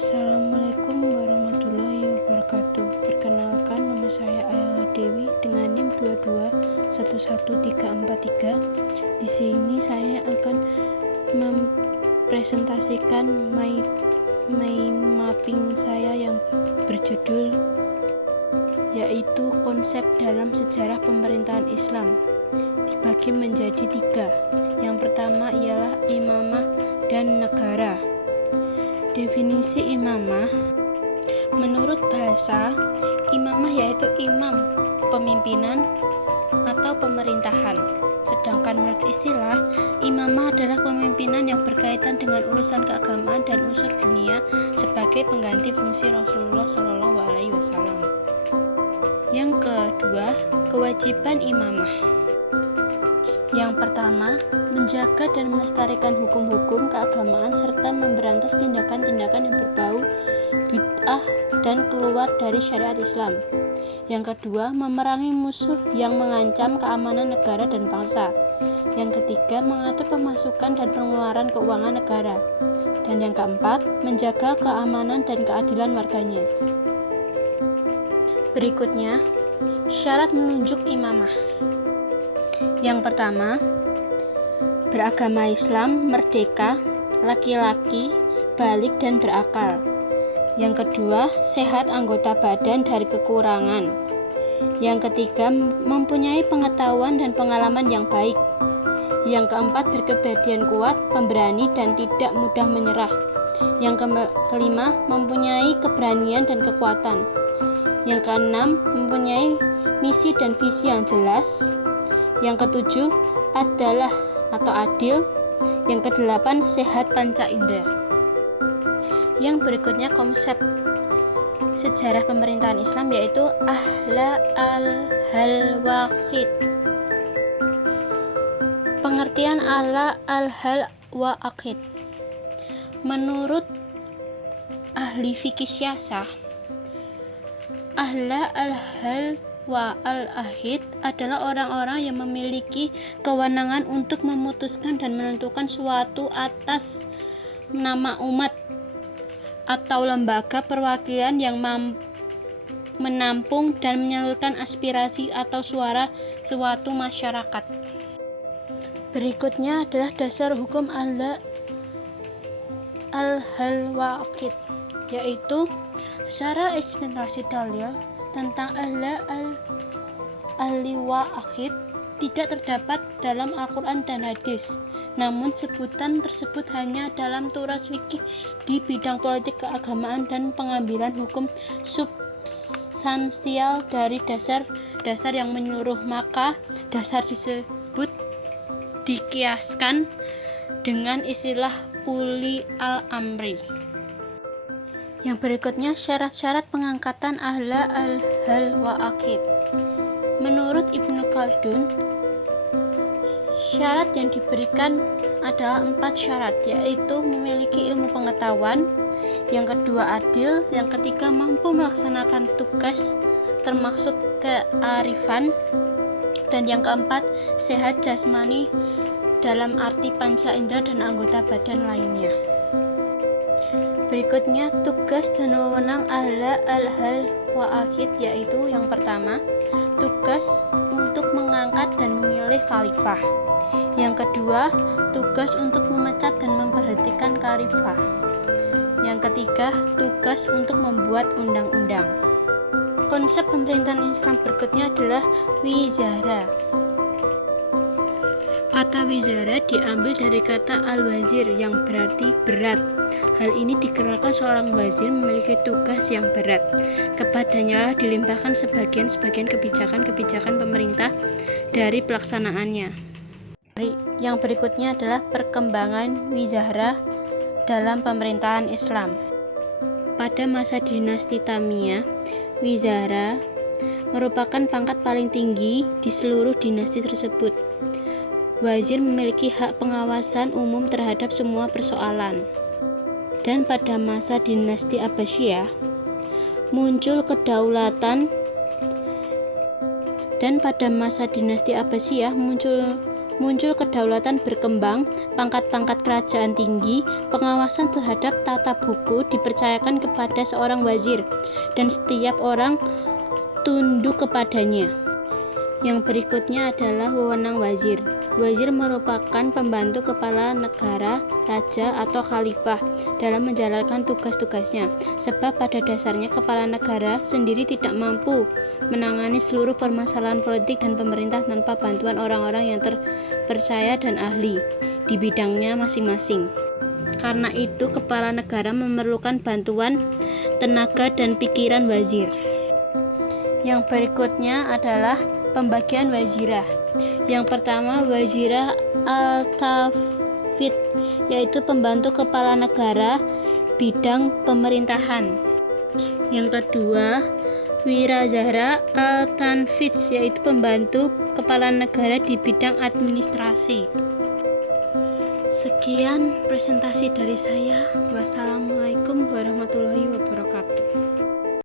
Assalamualaikum warahmatullahi wabarakatuh. Perkenalkan, nama saya Ayala Dewi dengan NIM 2211343. Di sini saya akan mempresentasikan mind mapping saya yang berjudul yaitu konsep dalam sejarah pemerintahan Islam. Dibagi menjadi 3. Yang pertama ialah imamah dan negara. Definisi imamah, menurut bahasa, imamah yaitu imam, pemimpinan atau pemerintahan. Sedangkan menurut istilah, imamah adalah pemimpinan yang berkaitan dengan urusan keagamaan dan unsur dunia sebagai pengganti fungsi Rasulullah SAW. Yang kedua, kewajiban imamah. Yang pertama, menjaga dan melestarikan hukum-hukum keagamaan serta memberantas tindakan-tindakan yang berbau bid'ah dan keluar dari syariat Islam. Yang kedua, memerangi musuh yang mengancam keamanan negara dan bangsa. Yang ketiga, mengatur pemasukan dan pengeluaran keuangan negara. Dan yang keempat, menjaga keamanan dan keadilan warganya. Berikutnya, syarat menunjuk imamah. Yang pertama, beragama Islam, merdeka, laki-laki, balik dan berakal. Yang kedua, sehat anggota badan dari kekurangan. Yang ketiga, mempunyai pengetahuan dan pengalaman yang baik. Yang keempat, berkepribadian kuat, pemberani dan tidak mudah menyerah. Yang kelima, mempunyai keberanian dan kekuatan. Yang keenam, mempunyai misi dan visi yang jelas. Yang ketujuh, adalah atau adil. Yang kedelapan, sehat panca indera. Yang berikutnya konsep sejarah pemerintahan Islam yaitu ahla al-hal wahid. Pengertian ahla al-hal wahid. Menurut ahli fikih siyasah, ahla al-hal wa al-ahid adalah orang-orang yang memiliki kewenangan untuk memutuskan dan menentukan suatu atas nama umat atau lembaga perwakilan yang menampung dan menyalurkan aspirasi atau suara suatu masyarakat. Berikutnya adalah dasar hukum al-hal waqid, yaitu secara ekspektasi dalil tentang ahli waqid tidak terdapat dalam Al-Quran dan hadis. Namun sebutan tersebut hanya dalam turas fikih di bidang politik keagamaan dan pengambilan hukum substansial dari dasar-dasar yang menyeluruh. Maka dasar disebut dikiaskan dengan istilah uli al-amri. Yang berikutnya syarat-syarat pengangkatan ahla al-hal waqid. Menurut Ibnu Khaldun, syarat yang diberikan adalah 4 syarat, yaitu memiliki ilmu pengetahuan, yang kedua adil, yang ketiga mampu melaksanakan tugas termaksud kearifan, dan yang keempat sehat jasmani dalam arti panca indera dan anggota badan lainnya. Berikutnya tugas dan wewenang ahla al-hal waqid, yaitu yang pertama, tugas untuk mengangkat dan memilih khalifah. Yang kedua, tugas untuk memecat dan memberhentikan khalifah. Yang ketiga, tugas untuk membuat undang-undang. Konsep pemerintahan Islam berikutnya adalah wizara. Kata wizara diambil dari kata al-wazir yang berarti berat. Hal ini dikarenakan seorang wazir memiliki tugas yang berat. Kepadanya dilimpahkan sebagian kebijakan-kebijakan pemerintah dari pelaksanaannya. Yang berikutnya adalah perkembangan wizara dalam pemerintahan Islam. Pada masa dinasti Tamiyah, wizara merupakan pangkat paling tinggi di seluruh dinasti tersebut. Wazir memiliki hak pengawasan umum terhadap semua persoalan. Dan pada masa dinasti Abbasiyah muncul kedaulatan muncul kedaulatan berkembang, pangkat-pangkat kerajaan tinggi, pengawasan terhadap tata buku dipercayakan kepada seorang wazir, dan setiap orang tunduk kepadanya. Yang berikutnya adalah wewenang wazir. Wazir merupakan pembantu kepala negara, raja, atau khalifah dalam menjalankan tugas-tugasnya, sebab pada dasarnya kepala negara sendiri tidak mampu menangani seluruh permasalahan politik dan pemerintah tanpa bantuan orang-orang yang terpercaya dan ahli di bidangnya masing-masing. Karena itu, kepala negara memerlukan bantuan tenaga dan pikiran wazir. Yang berikutnya adalah pembagian wazirah. Yang pertama, wazirah al-tafid, yaitu pembantu kepala negara bidang pemerintahan. Yang kedua, wirazara al-tanfid, yaitu pembantu kepala negara di bidang administrasi. Sekian presentasi dari saya. Wassalamualaikum warahmatullahi wabarakatuh.